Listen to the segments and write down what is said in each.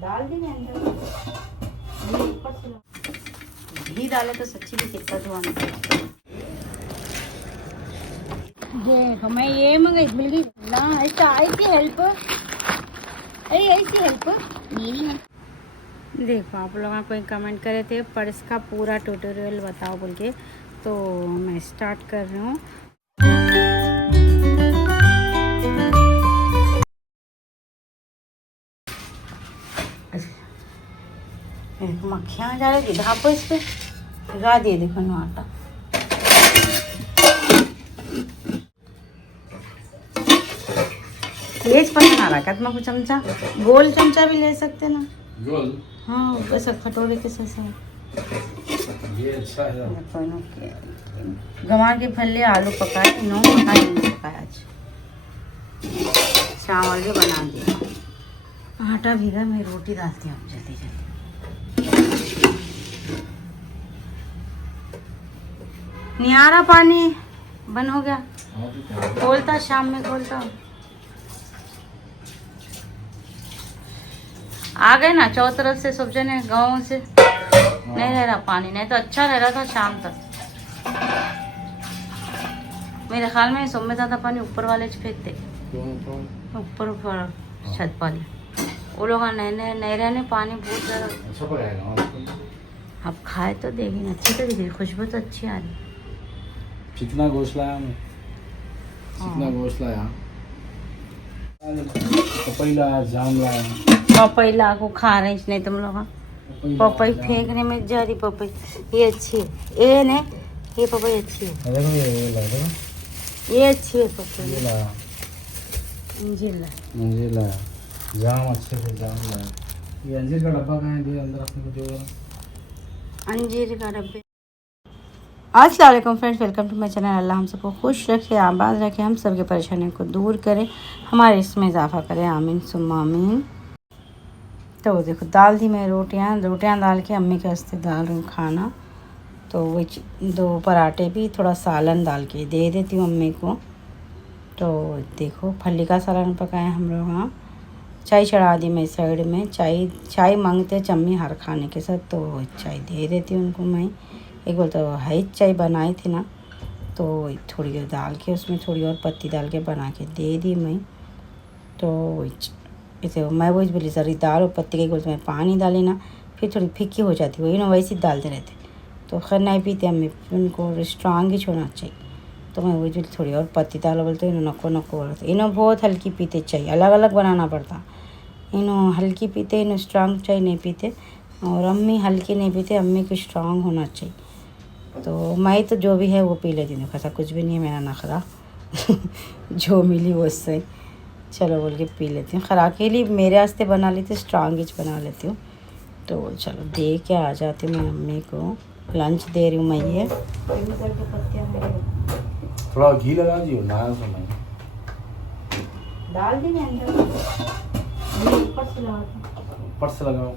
डाल देंगे अंदर ऊपर से घी डाले तो सच्ची भी कितना धुआं निकलता है। देखो मैं ये मंगाई भूल गई ना, ऐसा ऐसी हेल्प ऐसी हेल्प मेरी है। देखो आप लोगों को कमेंट करे थे पर्स का पूरा ट्यूटोरियल बताओ बोल के, तो मैं स्टार्ट कर रही हूँ। मक्खियाँ जा रही थी ढापो इस पे लगा दिए। देखो ना आटा तेज पसंद आ रहा है तुम्हारे को। चमचा गोल चमचा भी ले सकते ना गोल। हाँ वैसे कटोरे के से ये अच्छा है। गंवार के फल्ले आलू पकाए, नौ पकाए नहीं पकाया आज। चावल भी बना दिया, आटा भीगा, मैं रोटी डालती हूँ जल्दी जल्दी। नहीं आ रहा पानी, बंद हो गया। खोलता शाम में खोलता। आ गए ना चौ तरफ से सब जने गाँव से, नहीं रह रहा पानी, नहीं तो अच्छा रह रहा था शाम तक। मेरे ख्याल में सब में ज़्यादा पानी ऊपर वाले फेंकते, ऊपर छत वाले वो लोग नहीं रहने पानी बहुत ज़्यादा। अब खाए तो देखेंगे, अच्छी तो दिख रही, खुशबू तो अच्छी आ रही। कितना गोश्त लाया मैं, कितना गोश्त लाया, पपई लाया, जाम लाया। पपई ला को खा रहे नहीं तुम लोग। पपई फेंकने में जा रही। पपई ये अच्छी है, ये ने ये पपई अच्छी है। देखो ये अच्छी है पपई। ये लाया, अंजीर लाया, जाम अच्छे से जाम लाया। ये अंजीर का डब्बा कहाँ है, दे अंदर अपने को जो अंजीर का डब्बे। अस्सलाम वालेकुम friends, welcome to my channel. Allah हम सबको खुश रखे, आबाद रखे, हम सबके परेशानियों को दूर करें, हमारे इसमें इजाफा करें, आमीन सुम्मा आमीन। तो देखो दाल दी मैं रोटियां डाल के अम्मी के वास्ते डाल रही हूँ खाना। तो वो 2 पराठे भी थोड़ा सालन डाल के दे देती हूँ अम्मी को। तो देखो फली का सालन पकाए हम लोग। हाँ चाय चढ़ा दी मैं साइड में, चाय मांगते चम्मी हर खाने के साथ, तो चाय दे देती हूँ उनको मैं। एक बार तो है चाय बनाई थी ना, तो थोड़ी और डाल के उसमें थोड़ी और पत्ती डाल के बना के दे दी मैं। तो इसे मैं वही बोली सारी दाल और पत्ती के गोल में पानी डाली ना, फिर थोड़ी फीकी हो जाती, वही ना वैसे ही डालते रहते। तो खैर नहीं पीते अम्मी, उनको स्ट्रांग ही छोड़ना चाहिए। तो मैं वही थोड़ी और पत्ती डालो बोलते नको नको बोलते। इन्हों बहुत हल्की पीते चाहिए, अलग अलग बनाना पड़ता। इन्हों हल्की पीते, इन्हों स्ट्रांग चाय नहीं पीते, और अम्मी हल्की नहीं पीते, अम्मी को स्ट्रांग होना चाहिए। तो मैं तो जो भी है वो पी लेती हूँ, ऐसा कुछ भी नहीं है मेरा नखरा जो मिली वो उससे चलो बोल के पी लेती हूँ। खैर अकेली मेरे वास्ते बना लेती हूँ, स्ट्रांग बना लेती हूँ। तो चलो दे के आ जाती हूँ मैं अम्मी को, लंच दे रही हूँ मैं। ये थोड़ा घी लगा दियो, लाया तो मैं डाल देंगे अंदर ऊपर से लगाओ।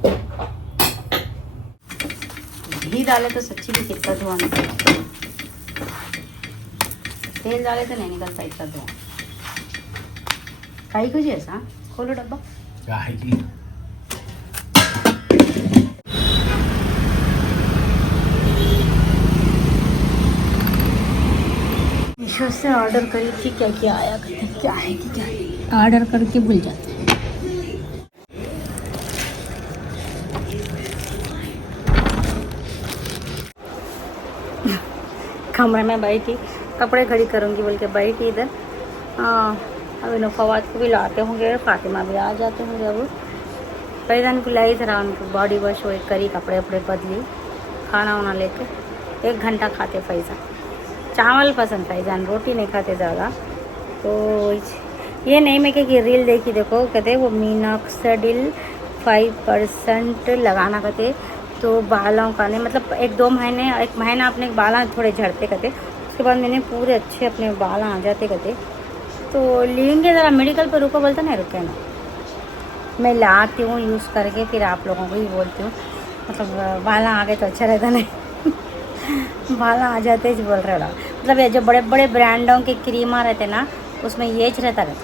घी डाले तो सच्ची भी कितना धुआं निकलता है, तेल डाले तो नहीं निकलता इतना धुआं। काई कुछ ऐसा खोलो डब्बा। क्या है कि मीशो से ऑर्डर करी थी, क्या क्या आया, क्या है कि क्या ऑर्डर करके भूल जाते हैं। कमरे में बैठी कपड़े खड़ी करूँगी बोल के बैठी इधर। अब इन फवाद को भी लाते होंगे, फातिमा भी आ जाते होंगे। अब फैजान को लाई थी उनको बॉडी वॉश वो करी, कपड़े वपड़े बदली, खाना वाना लेके 1 घंटा खाते। फैजान चावल पसंद, फैजान रोटी नहीं खाते ज़्यादा। तो ये नहीं मैं कि रील देखी, देखो कहते वो मीनॉक्सिडिल 5% लगाना कहते, तो बालों का नहीं मतलब 1 महीना अपने बाल थोड़े झड़ते कहते, उसके बाद मैंने पूरे अच्छे अपने बाल आ जाते कहते। तो लेंगे ज़रा मेडिकल पर, रुको बोलते नहीं रुके ना, मैं लाती हूँ यूज़ करके, फिर आप लोगों को ही बोलती हूँ। मतलब बाल आ गए तो अच्छा रहता नहीं बाल आ जाते बोल रहे हो। मतलब ये जो बड़े बड़े ब्रांडों के क्रीमा रहते ना, उसमें ये रहता है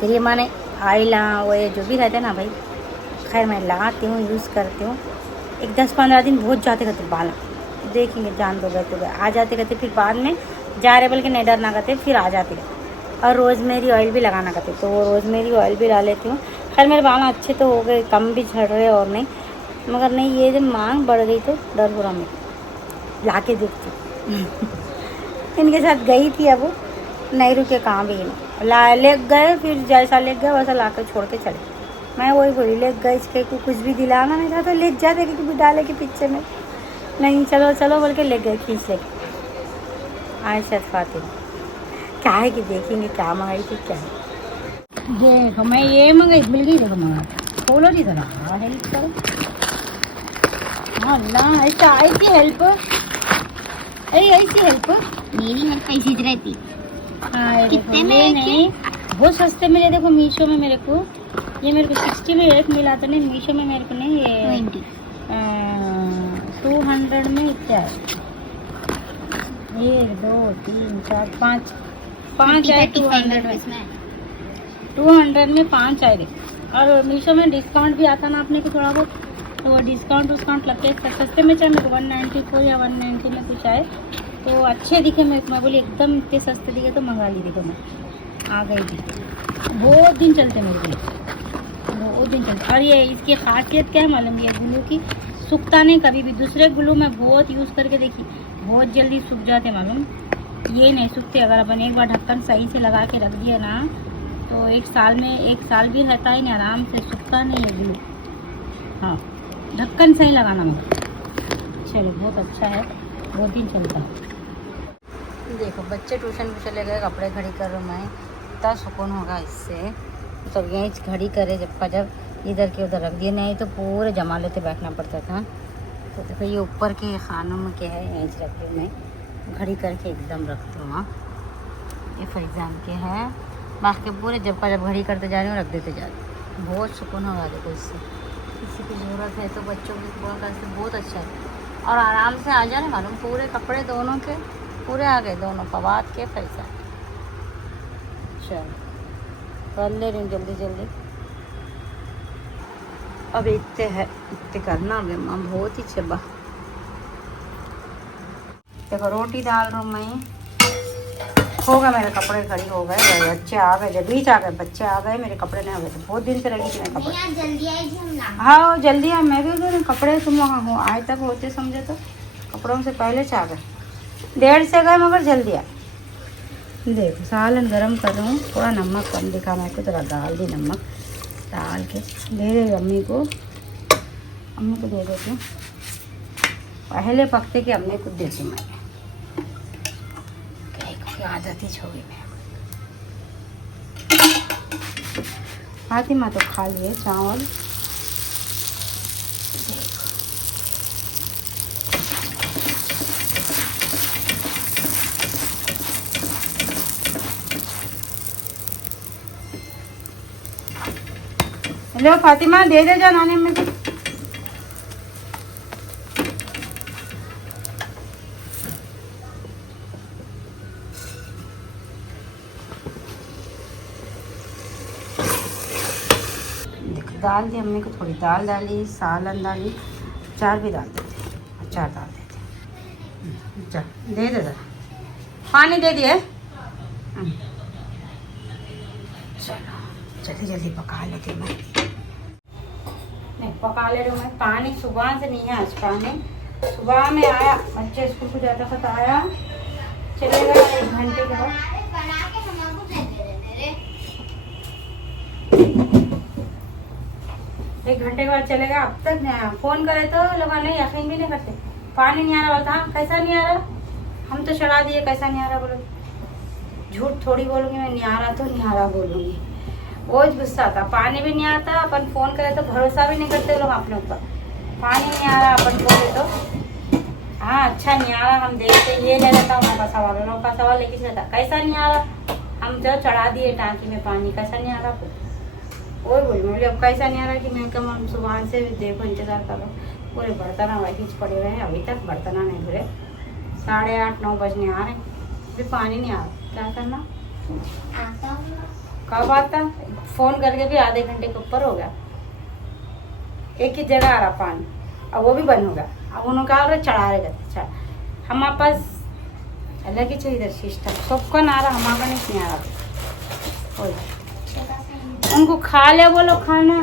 क्रीमा नहीं, आइला वो ये जो भी रहते ना भाई, खैर मैं लाती हूँ, यूज़ करती हूँ। एक 10-15 दिन बहुत जाते करते बाल, देखेंगे जान दो गए तो गए, आ जाते करते फिर बाद में जा रहे बोल के नहीं डरना करते, फिर आ जाते। और रोज़मेरी ऑयल भी लगाना करते, तो वो रोज़मेरी ऑयल भी ला लेती हूँ। खैर मेरे बाल अच्छे तो हो गए, कम भी झड़ रहे और नहीं, मगर नहीं ये जब मांग बढ़ गई तो डर बुरा में ला के देखती हूँ। इनके साथ गई थी, अब नहीं रुके कहाँ भी नहीं, ला ले गए, फिर जैसा ले गए वैसा ला कर छोड़ के चले। मैं वही बोली ले गए, इसके को कुछ भी दिलाना नहीं था तो ले जाते कि भी डाले के पीछे में, नहीं चलो चलो बोल के ले गए खींच लेके। आए शायद फातिमा क्या है कि देखेंगे क्या मंगाई थी क्या है। देखो मैं ये मंगाई मिल गई, देखो मंगा खोलो नहीं जरा, हेल्प करो। अल्लाह ऐसा आई थी हेल्प, आई थी हेल्प, मेरी हेल्प ऐसी ही रहती। कितने में नहीं बहुत सस्ते मिले। देखो मीशो में मेरे को ये मेरे को 60 में एक मिला था, नहीं मीशो में मेरे को नहीं ये 200 में क्या है, 1 2 3 4 5 आए 200 में, 200 में 5 आए थे। और मीशो में डिस्काउंट भी आता ना अपने को थोड़ा बहुत, तो वो डिस्काउंट लग के सस्ते में चाहे मेरे को 194 या 190 में कुछ आए तो अच्छे दिखे। मैं बोली एकदम इतने सस्ते दिखे तो मंगा ली। देखो मैं आ गई थी, बहुत दिन चलते मेरे को, बहुत दिन चलते। और ये इसकी खासियत क्या है मालूम, ये ग्लू की सूखता नहीं कभी भी। दूसरे ग्लू में बहुत यूज़ करके देखी, बहुत जल्दी सूख जाते मालूम, ये नहीं सूखते। अगर अपन एक बार ढक्कन सही से लगा के रख दिया ना तो 1 साल भी रहता ही नहीं, आराम से सूखता नहीं है ग्लू। हाँ ढक्कन सही लगाना मगर, चलो बहुत अच्छा है, बहुत दिन चलता है। देखो बच्चे ट्यूशन पे चले गए, कपड़े खड़ी कर रहा हूँ मैं, इतना सुकून होगा इससे। तो यहीं खड़ी करे जब इधर के उधर रख दिए, नहीं तो पूरे जमा लेते बैठना पड़ता था। तो देखो ये ऊपर के खानों में क्या है, यहीं से रख दी मैं, घड़ी करके एकदम रखती हूँ। वहाँ ये फैजान के है, बाकी पूरे जब घड़ी करते जा रही हूँ रख देते जा रही हूँ। बहुत सुकून होगा देखो इससे, किसी की ज़रूरत है तो बच्चों की सुकून का इससे बहुत अच्छा है। और आराम से आ जाने मालूम, पूरे कपड़े दोनों के पूरे आ गए, दोनों फवाद के फैजान। चलो कर ले रही हूँ जल्दी। अब इतने करना अब माँ बहुत ही चबा। देखो रोटी डाल रहा हूँ मैं, होगा मेरे कपड़े खड़ी हो गए, बच्चे आ गए, जब बीच आ गए बच्चे आ गए, मेरे कपड़े नहीं हो गए। तो बहुत दिन से लगी थी मेरे कपड़े, जल्दी आई थी हम। हाँ जल्दी आए, मैं भी उधर कपड़े तुम वहाँ हो आए तक होते समझे, तो कपड़ों से पहले से आ गए, 1:30 से गए मगर जल्दी आए। देखो सालन गरम कर रहा हूँ, थोड़ा नमक कम दिखा मेरे को, थोड़ा डाल दी नमक डाल के दे दे अम्मी को दे देती हूँ। पहले पकते कि अम्मी को देती मैं, आदत ही छोड़ी मैं। फातिमा तो खा लिए चावल। हेलो फातिमा दे दे जा नानी में। दाल दी अम्मी को, थोड़ी दाल डाली, सालन डाली, अचार भी डाल देते, अचार डाल देते। चल दे दे, पानी दे दिए। चलो जल्दी पका लेती हूँ मैं, नहीं पका ले रही हूँ मैं। पानी सुबह से नहीं है आज, पानी सुबह में आया, बच्चे स्कूल को जाता था तो आया, चलेगा 1 घंटे के बाद। एक घंटे के बाद चलेगा। अब तक फ़ोन करे तो लोग नहीं यकीन भी नहीं करते, पानी नहीं आ रहा बोलता। हाँ कैसा नहीं आ रहा, हम तो चढ़ा दिए, कैसा नहीं आ रहा बोलो। झूठ थोड़ी बोलूँगी मैं, नहीं आ रहा तो नहीं आ रहा बोलूँगी। बहुत गुस्सा आता, पानी भी नहीं आता, अपन फ़ोन करे तो भरोसा भी नहीं करते लोग अपने ऊपर। पानी नहीं आ रहा अपन बोले तो हाँ अच्छा नहीं आ रहा, हम देखते ये ले लेता हूँ का सवाल, लोगों का सवाल लेके चलता कैसा नहीं आ रहा, हम जो चढ़ा दिए टाँकी में पानी, कैसा नहीं आ रहा। वही बोली बोले अब कैसा नहीं आ रहा कि मैं कम, हम सुबह से देखो इंतज़ार कर रहा हूँ। पूरे बर्तन वैसे ही पड़े हुए हैं, अभी तक बर्तन नहीं धुले, 8:30-9 बजने आ रहे हैं, अभी पानी नहीं आ रहा। क्या करना, कब आता, फ़ोन करके भी आधे घंटे के ऊपर हो गया। एक ही जगह आ रहा पानी, अब वो भी बंद होगा। अब उन्होंने कहा रहा चढ़ा रहेगा। अच्छा हमारे पास अलग ही चाहिए इधर सिस्टम, सबका ना रहा, हमारा नहीं आ रहा। उनको खा ले बोलो खाना,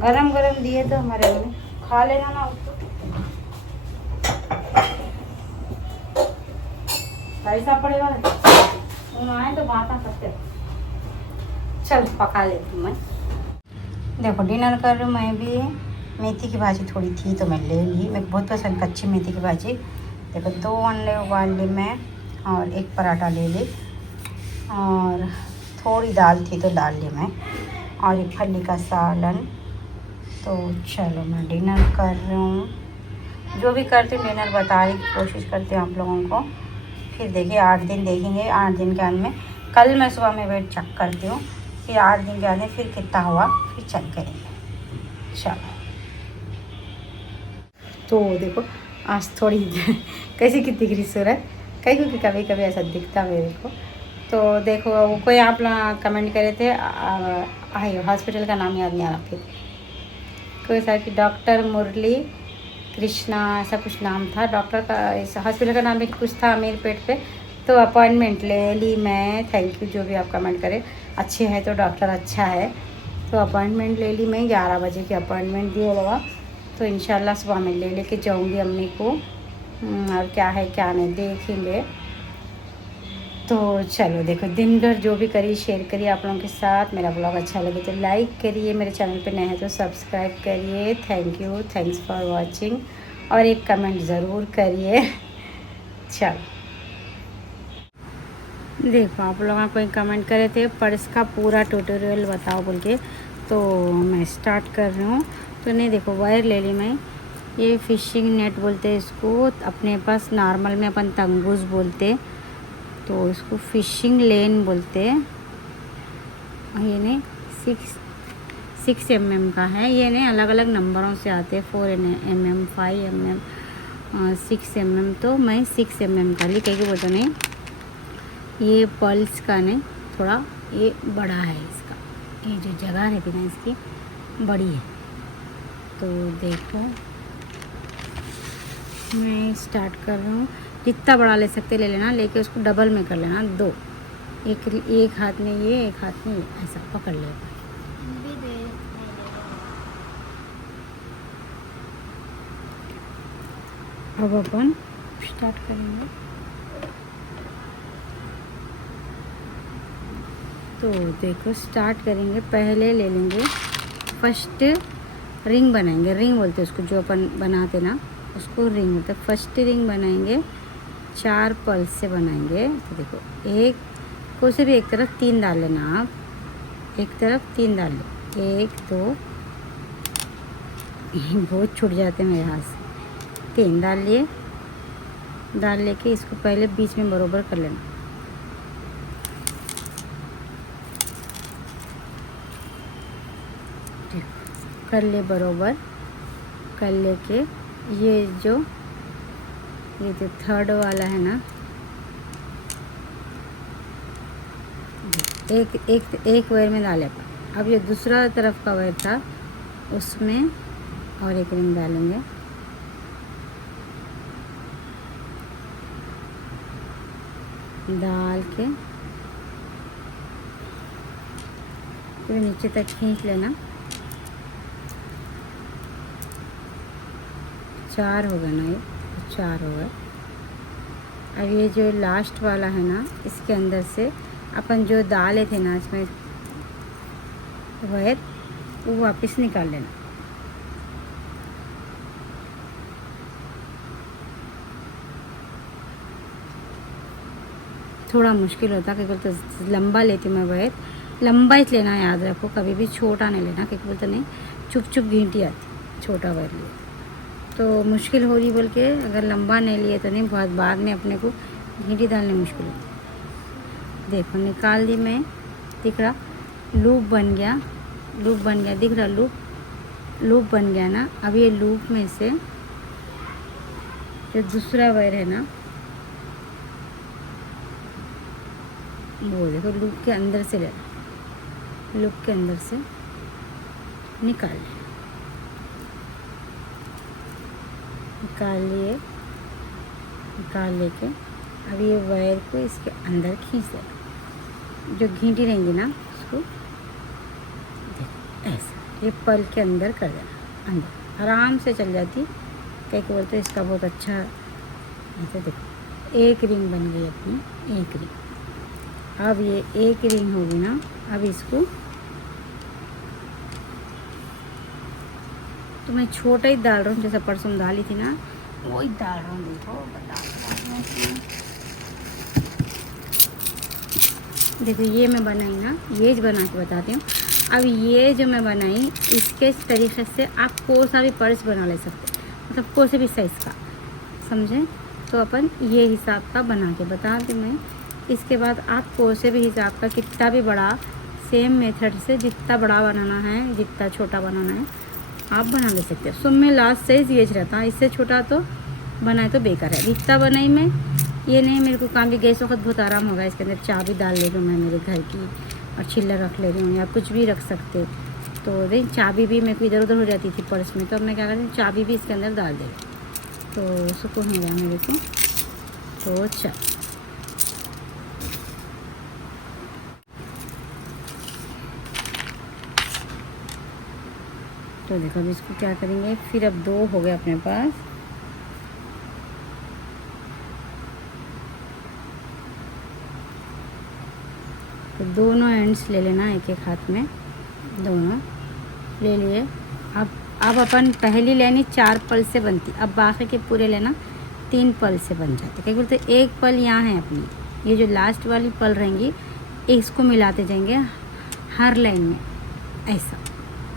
गरम गरम दिए तो हमारे में खा लेना ना उसको। पैसा पड़ेगा उन आए तो बात आ सकते। चल पका लेती हूँ मैं। देखो डिनर कर रही हूँ मैं भी। मेथी की भाजी थोड़ी थी तो मैं ले ली, मेरे को बहुत पसंद कच्ची मेथी की भाजी। देखो 2 अंडे उबाल ली मैं और 1 पराठा ले ली और थोड़ी दाल थी तो डाल ली मैं और एक फली का सालन। तो चलो मैं डिनर कर रही हूँ। जो भी करती हूँ डिनर बताने की कोशिश करती हूँ आप लोगों को। फिर देखिए 8 दिन देखेंगे, 8 दिन के अंत में कल मैं सुबह में वेट चेक करती हूँ, फिर 8 दिन के अंत में फिर कितना हुआ फिर चेक करेंगे। चलो तो देखो आज थोड़ी कैसी कितनी गिरी सूरत कहीं, क्योंकि कभी कभी ऐसा दिखता मेरे को। तो देखो वो कोई आप लोग कमेंट करे थे, आई हॉस्पिटल का नाम याद नहीं आ रहा, फिर कोई सा कि डॉक्टर मुरली कृष्णा ऐसा कुछ नाम था डॉक्टर का, इस हॉस्पिटल का नाम भी कुछ था मेरे पेट पे। तो अपॉइंटमेंट ले ली मैं। थैंक यू जो भी आप कमेंट करें, अच्छे है तो डॉक्टर अच्छा है। तो अपॉइंटमेंट ले ली मैं, 11 बजे की अपॉइंटमेंट दिए लगा। तो इंशाल्लाह सुबह में ले लेके जाऊंगी अम्मी को, और क्या है क्या नहीं देखेंगे। तो चलो देखो दिन भर जो भी करिए शेयर करिए आप लोगों के साथ। मेरा ब्लॉग अच्छा लगे तो लाइक करिए, मेरे चैनल पे नए हैं तो सब्सक्राइब करिए। Thank you, thanks for watching, और एक कमेंट ज़रूर करिए। चलो देखो आप लोग कोई कमेंट करे थे पर्स का पूरा ट्यूटोरियल बताओ बोल के, तो मैं स्टार्ट कर रही हूँ। तो नहीं देखो वायर ले ली मैं, ये फिशिंग नेट बोलते हैं इसको, अपने पास नॉर्मल में अपन तंबूज बोलते, तो इसको फिशिंग लेन बोलते हैं। ये नहीं 6 mm का है, ये नहीं अलग अलग नंबरों से आते हैं, 4 mm 5 mm 6 mm। तो मैं 6 mm का ली, कहीं बोलते नहीं ये पल्स का नहीं, थोड़ा ये बड़ा है इसका, ये जो जगह रहती ना इसकी बड़ी है। तो देखो मैं स्टार्ट कर रहा हूँ, जितना बड़ा ले सकते ले लेना, लेके उसको डबल में कर लेना 2, एक हाथ में ये एक हाथ में ये, ऐसा पकड़ लेना। अब अपन स्टार्ट करेंगे। तो देखो स्टार्ट करेंगे, पहले ले लेंगे फर्स्ट रिंग बनाएंगे, रिंग बोलते हैं उसको, जो अपन बनाते ना उसको रिंग बोलते हैं। फर्स्ट रिंग बनाएंगे 4 पल्स से बनाएंगे। तो देखो एक कोई से भी एक तरफ 3 डाल लेना, आप एक तरफ 3 डाल लो, 1 2 बहुत छूट जाते हैं मेरे हाथ से। 3 डाल लिए, डाल लेके इसको पहले बीच में बरोबर कर लेना। कर ले बरोबर, कर लेके ये जो थर्ड वाला है ना, एक वायर में डाले। अब ये दूसरा तरफ का वायर था उसमें और एक रिंग डालेंगे। डाल के फिर नीचे तक खींच लेना। 4 हो गए ना, ये 4 हो गए। अब ये जो लास्ट वाला है ना, इसके अंदर से अपन जो डाले थे ना इसमें वायर, वो वापस निकाल लेना। थोड़ा मुश्किल होता क्योंकि बोलते लंबा लेती हूँ मैं वायर, लंबा ही लेना याद रखो, कभी भी छोटा नहीं लेना, क्योंकि बोलते नहीं चुप चुप घींटी आती छोटा वायर लिए तो मुश्किल हो रही, बोल के अगर लंबा नहीं लिए तो नहीं, बहुत बाद में अपने को घींटी डालने मुश्किल होती। देखो निकाल दी मैं, दिख रहा लूप बन गया, लूप बन गया, दिख रहा लूप बन गया ना। अब ये लूप में से जो दूसरा वायर है ना, वो देखो लूप के अंदर से लेना, लूप के अंदर से निकाल लिए। निकाल लेके अब ये वायर को इसके अंदर खींच देना, जो घींटी रहेंगी ना उसको ऐसा ये पल के अंदर कर देना, अंदर आराम से चल जाती। कई को बोलते इसका बहुत अच्छा ऐसे देखो एक रिंग बन गई अपनी, एक रिंग। अब ये एक रिंग होगी ना, अब इसको तो मैं छोटा ही डाल रहा हूँ, जैसे परसों डाली थी ना वही डाल रहा हूँ। देखो ये मैं बनाई ना, ये बना के बताती हूँ। अब ये जो मैं बनाई इसके तरीके से आप कोई सा भी पर्स बना ले सकते, मतलब कोई से भी साइज़ का, समझे? तो अपन ये हिसाब का बना के बता दूँ मैं। इसके बाद आप कोई से भी हिसाब का कितना भी बड़ा, सेम मेथड से जितना बड़ा बनाना है जितना छोटा बनाना है आप बना ले सकते हो। सुन में लास्ट साइज़ ये रहता है, इससे छोटा तो बनाए तो बेकार है। इतना बनाई मैं, ये नहीं मेरे को काम भी गैस वक्त बहुत आराम होगा। इसके अंदर चाबी डाल ले रही हूँ मैं मेरे घर की, और चिल्लर रख ले रही हूँ या कुछ भी रख सकते। तो देख चाबी भी मेरे को इधर उधर हो जाती थी पर्स में, तो अब मैं क्या करती हूँ चाबी भी इसके अंदर डाल दे रही हूँ, तो सुकून हो गया मेरे को। तो चल तो देखो अब इसको क्या करेंगे, फिर अब 2 हो गए अपने पास। तो दोनों एंड्स ले लेना एक एक हाथ में, दोनों ले लिए। अब अपन पहली लेनी 4 पल से बनती, अब बाकी के पूरे लेना 3 पल से बन जाते। क्या बोलते एक पल यहाँ है अपनी, ये जो लास्ट वाली पल रहेंगी इसको मिलाते जाएंगे हर लाइन में ऐसा।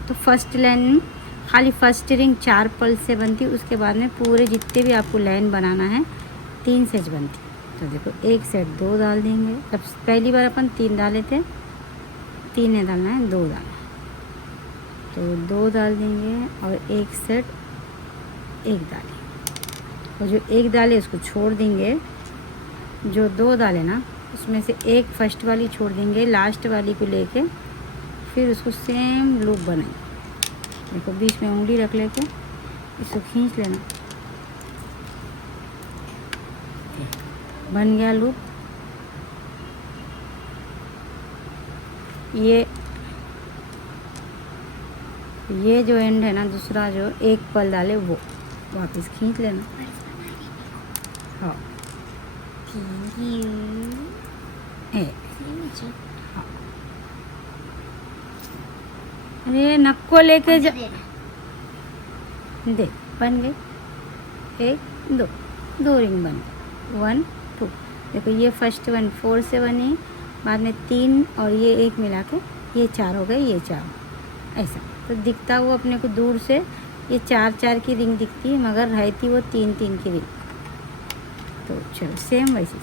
तो फर्स्ट लाइन खाली फर्स्ट रिंग 4 पल से बनती, उसके बाद में पूरे जितने भी आपको लाइन बनाना है 3 सेट बनती। तो देखो एक सेट 2 डाल देंगे, जब पहली बार अपन 3 डाले थे, 3 नहीं डालना है 2 डालना, तो 2 डाल देंगे और एक सेट 1 डालें। और जो 1 डाले उसको छोड़ देंगे, जो 2 डाले ना उसमें से एक फर्स्ट वाली छोड़ देंगे, लास्ट वाली को लेके फिर उसको सेम लूप बनाएं। देखो बीच में उंगली रख लेके इसको खींच लेना, बन गया लूप। ये जो एंड है ना दूसरा जो 1 पल डाले वो वापस खींच लेना। हाँ हाँ, अरे नक्को लेके जा दे, बन गई 1 2 2 रिंग बन गई 1 2। देखो ये फर्स्ट 1 4 से बनी, बाद में 3 और ये 1 मिला के ये 4 हो गए, ये 4 ऐसा। तो दिखता वो अपने को दूर से ये 4 4 की रिंग दिखती है, मगर रहती वो 3 3 की रिंग। तो चलो सेम वैसे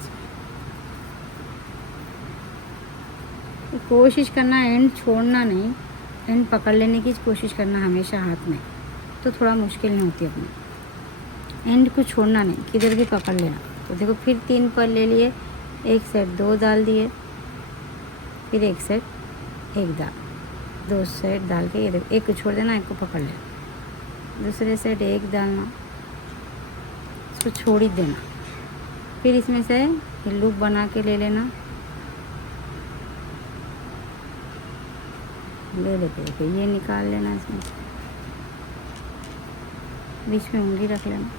कोशिश करना, एंड छोड़ना नहीं, एंड पकड़ लेने की कोशिश करना हमेशा हाथ में, तो थोड़ा मुश्किल नहीं होती अपनी। एंड को छोड़ना नहीं, किधर भी पकड़ लेना। तो देखो फिर 3 पल ले लिए, एक सेट 2 डाल दिए, फिर एक सेट 1 डाल, 2 सेट डाल के ये देखो एक को छोड़ देना, एक को पकड़ लेना, दूसरे सेट 1 डालना, इसको छोड़ ही देना। फिर इसमें से लूप बना के ले लेना, ले लेते देखो ये निकाल लेना, इसमें बीच में उंगली रख लेना।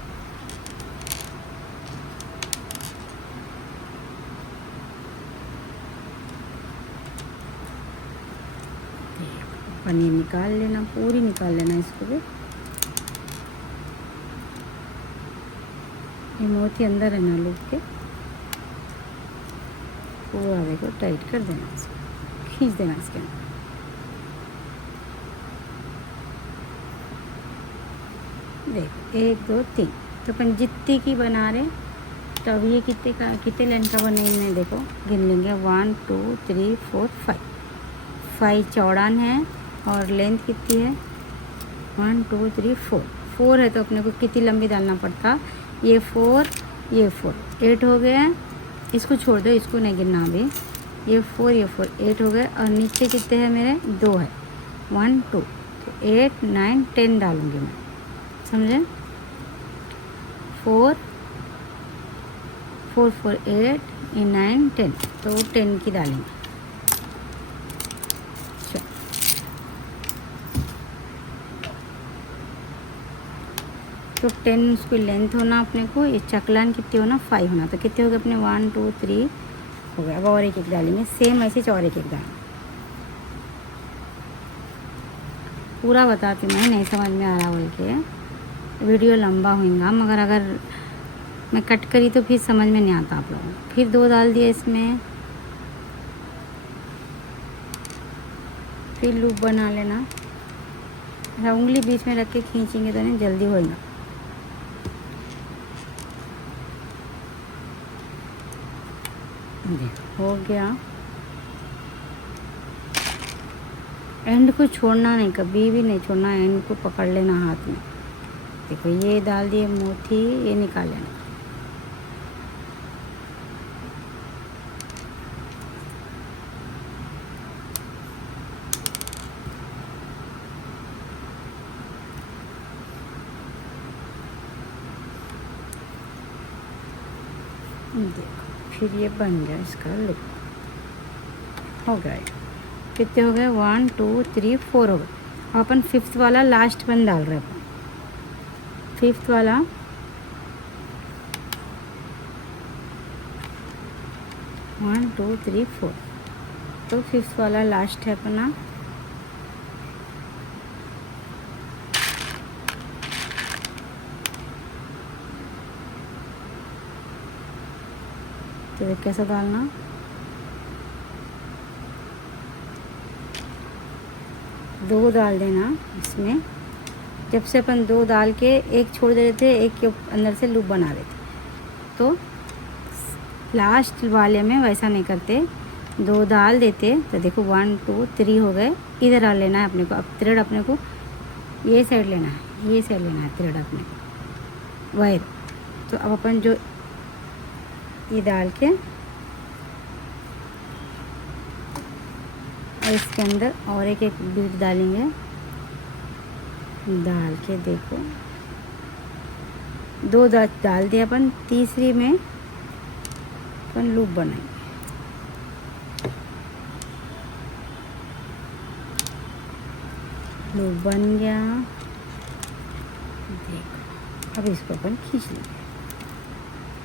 पनीर निकाल लेना, पूरी निकाल लेना इसको भी। ये मोती अंदर है ना लूप के, पूरा देखो टाइट कर देना, इसको खींच देना इसके अंदर। देखो 1 2 3, तो अपन जितनी की बना रहे, तो अब ये कितने लाइन का बनाएंगे देखो गिन लेंगे 1 2 3 4 5 चौड़ान है और लेंथ कितनी है 1 2 3 4 है, तो अपने को कितनी लंबी डालना पड़ता, ये 4 ये 4 8 हो गया। इसको छोड़ दो, इसको नहीं गिनना अभी, ये 4 8 हो गए। और नीचे कितने हैं मेरे 2 है 1 2, देखो 8 9 10 डालूँगी मैं, समझे। 4 4 4 8 9 10, तो 10 की डालेंगे। तो 10 उसकी लेंथ होना अपने को, ये चकलान कितनी होना 5 होना, तो कितने हो गए अपने 1 2 3 हो गया। अब और एक एक डालेंगे, सेम ऐसे और एक एक डालेंगे। पूरा बताती मैं, नहीं समझ में आ रहा बोल के वीडियो लंबा होगा, मगर अगर मैं कट करी तो फिर समझ में नहीं आता आप लोगों को। फिर 2 डाल दिए इसमें, फिर लूप बना लेना। उंगली बीच में रख के खींचेंगे तो नहीं जल्दी होगा। हो गया। एंड को छोड़ना नहीं, कभी भी नहीं छोड़ना, एंड को पकड़ लेना हाथ में। देखो ये डाल दिए मोती, ये निकाल लेना। देखो फिर ये बन गया इसका लुक, हो गया। कितने हो गए 1 2 3 4 हो गए। अब अपन 5th वाला लास्ट वन डाल रहे हैं। 5th वाला 1 2 3 4, तो 5th वाला लास्ट है अपना। तो कैसा डालना, दो डाल देना इसमें। जब से अपन 2 डाल के एक छोड़ दे रहे थे, एक के अंदर से लूप बना रहे थे, तो लास्ट वाले में वैसा नहीं करते, 2 डाल देते। तो देखो 1 2 3 हो गए। इधर डाल लेना है अपने को। अब थ्रेड अपने को ये साइड लेना है, ये साइड लेना है थ्रेड अपने को, वायर। तो अब अपन जो ये डाल के और इसके अंदर और एक एक बीट डालेंगे। डाल के देखो 2 डाल दिया अपन, तीसरी में अपन लूप बनाएंगे। लूप बन गया। देखो अब इसको अपन खींच लेंगे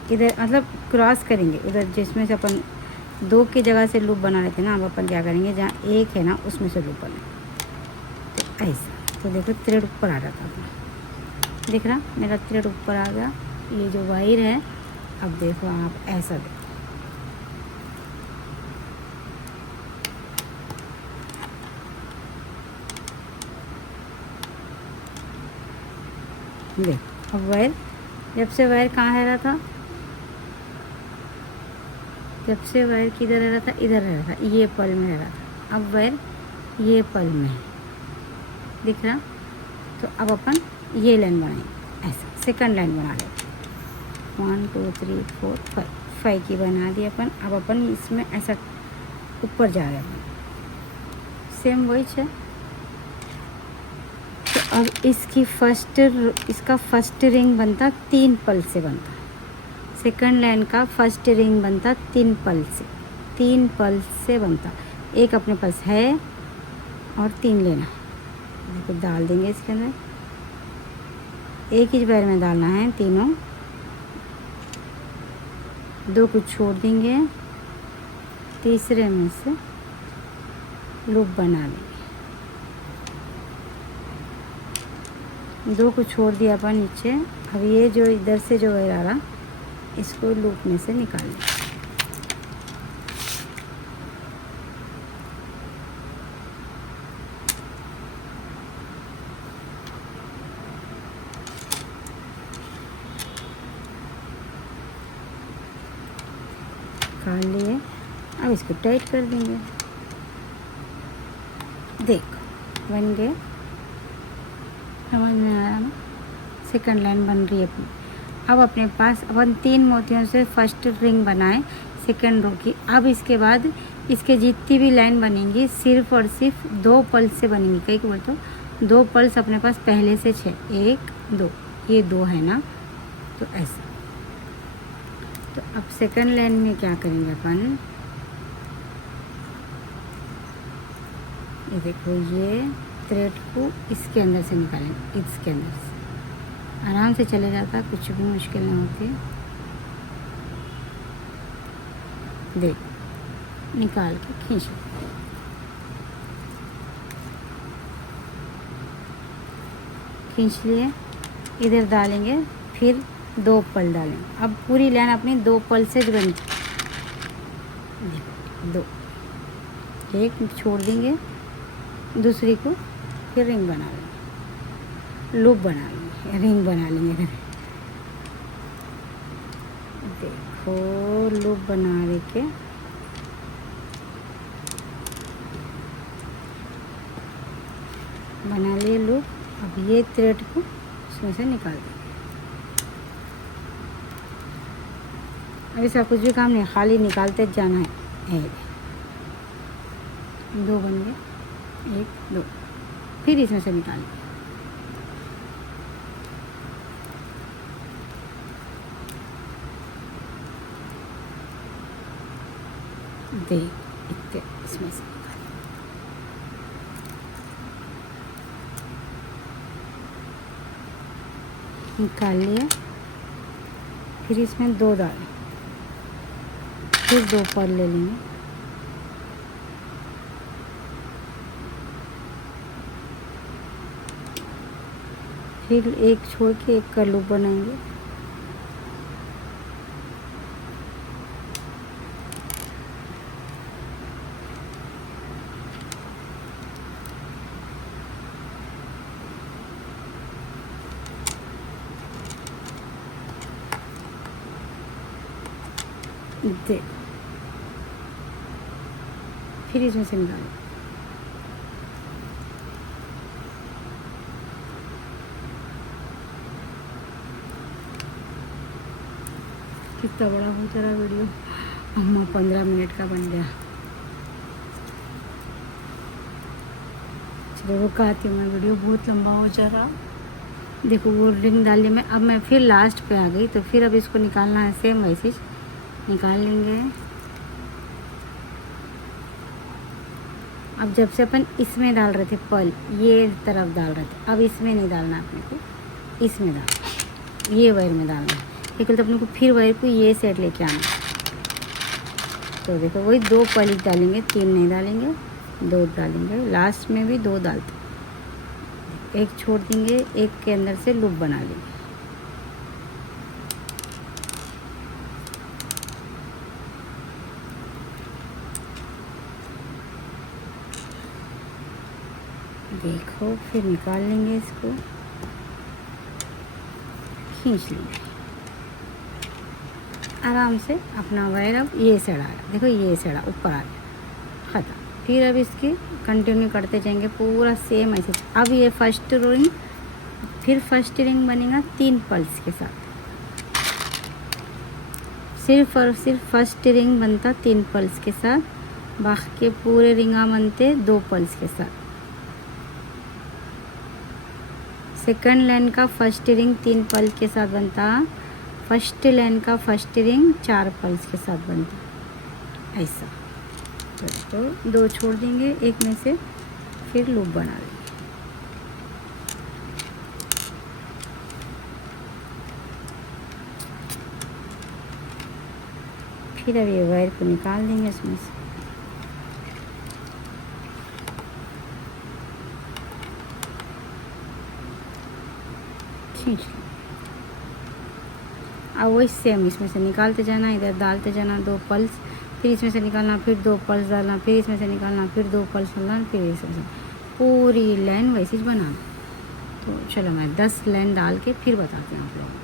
इधर, मतलब क्रॉस करेंगे उधर जिसमें से अपन 2 की जगह से लूप बना रहे थे ना। अब अपन क्या करेंगे, जहाँ 1 है ना उसमें से लूप बनाएंगे। तो ऐसा, तो देखो थ्रेड ऊपर आ रहा था अपना, दिख रहा मेरा थ्रेड ऊपर आ गया। ये जो वायर है, अब देखो आप ऐसा देखो, देखो अब वायर, जब से वायर कहाँ रह रहा था, जब से वायर किधर रह रहा था, इधर रह रहा था, ये पल में रह रहा था। अब वायर ये पल में है, दिख रहा। तो अब अपन ये लाइन बनाएंगे, ऐसा सेकंड लाइन बना लेते। 1 2 3 4 5, 5 की बना दी अपन। अब अपन इसमें ऐसा ऊपर जा रहे हैं, सेम वही है। तो अब इसका फर्स्ट रिंग बनता 3 पल से बनता। सेकंड लाइन का फर्स्ट रिंग बनता 3 पल से बनता। एक अपने पास है और 3 लेना है। देखो डाल देंगे इसके अंदर, एक ही बार में डालना है तीनों। 2 को छोड़ देंगे, तीसरे में से लूप बना लेंगे। 2 को छोड़ दिया अपन नीचे। अब ये जो इधर से जो वायर आ रहा, इसको लूप में से निकाल लें। निकाल लिए। अब इसको टाइट कर देंगे। देखो बन गए, समझ में आया ना। सेकंड लाइन बन रही है अपनी। अब अपने पास अपन 3 मोतियों से फर्स्ट रिंग बनाए सेकंड रो की। अब इसके बाद इसके जितनी भी लाइन बनेंगी सिर्फ और सिर्फ 2 पल से बनेंगी। कई को बोलते हो 2 पल्स अपने पास पहले से 6, 1 2, ये 2 है ना, तो ऐसा। तो अब सेकंड लाइन में क्या करेंगे अपन, ये देखो ये थ्रेड को इसके अंदर से निकालेंगे, इसके अंदर से आराम से चले जाता, कुछ भी मुश्किल नहीं होती। देख निकाल के खींच लो, खींच लिए, इधर डालेंगे, फिर 2 पल डालेंगे। अब पूरी लाइन अपनी 2 पल से बनती, 2, एक छोड़ देंगे, दूसरी को फिर रिंग बना लेंगे, लूप बना लेंगे, रिंग बना लेंगे इधर। देखो लूप बना के बना लिए लूप। अब ये थ्रेड को इसमें से निकाल देंगे। अब इसका कुछ भी काम नहीं, खाली निकालते जाना है। 2 बन गए, 1 2, फिर इसमें से निकालेंगे। देख इतने इसमें से निकाल लिया, फिर इसमें 2 डालें, फिर 2 पल ले लेंगे, फिर एक छोड़ के एक का लूप बनाएंगे। देख फिर इसमें से निकालें, कितना बड़ा हो जा रहा वीडियो, अम्मा 15 मिनट का बन गया। चलो रुकाती हूँ मैं, वीडियो बहुत लंबा हो जा रहा। देखो वो रिंग डाल लिया मैं, अब मैं फिर लास्ट पे आ गई, तो फिर अब इसको निकालना है, सेम वैसे निकाल लेंगे। अब जब से अपन इसमें डाल रहे थे पल, ये तरफ डाल रहे थे, अब इसमें नहीं डालना अपने को, इसमें डालना, ये वायर में डालना है। लेकिन तो अपने को फिर वायर को ये सेट लेके आना। तो देखो वही 2 पल ही डालेंगे, 3 नहीं डालेंगे, 2 डालेंगे, लास्ट में भी 2 डालते, एक छोड़ देंगे, एक के अंदर से लूप बना लेंगे। देखो फिर निकाल लेंगे, इसको खींच लेंगे आराम से अपना वायर। अब ये सड़ा है, देखो ये सड़ा ऊपर आ गया, ख़त्म। फिर अब इसकी कंटिन्यू करते जाएंगे पूरा सेम ऐसे। अब ये फर्स्ट रिंग, फिर फर्स्ट रिंग बनेगा 3 पल्स के साथ, सिर्फ और सिर्फ फर्स्ट रिंग बनता 3 पल्स के साथ, बाकी के पूरे रिंगा बनते 2 पल्स के साथ। सेकंड लाइन का फर्स्ट रिंग 3 पल्स के साथ बनता, फर्स्ट लाइन का फर्स्ट रिंग 4 पल्स के साथ बनता, ऐसा। तो 2 छोड़ देंगे, एक में से फिर लूप बना लेंगे। फिर अब ये वायर को निकाल देंगे इसमें से। खींच लो, अब वही सेम इसमें से निकालते जाना, इधर डालते जाना 2 पल्स, फिर इसमें से निकालना, फिर 2 पल्स डालना, फिर इसमें से निकालना, फिर 2 पल्स डालना, फिर इसमें से पूरी लाइन वैसे ही बनाना। तो चलो मैं 10 लाइन डाल के फिर बताती हूँ आप लोगों को।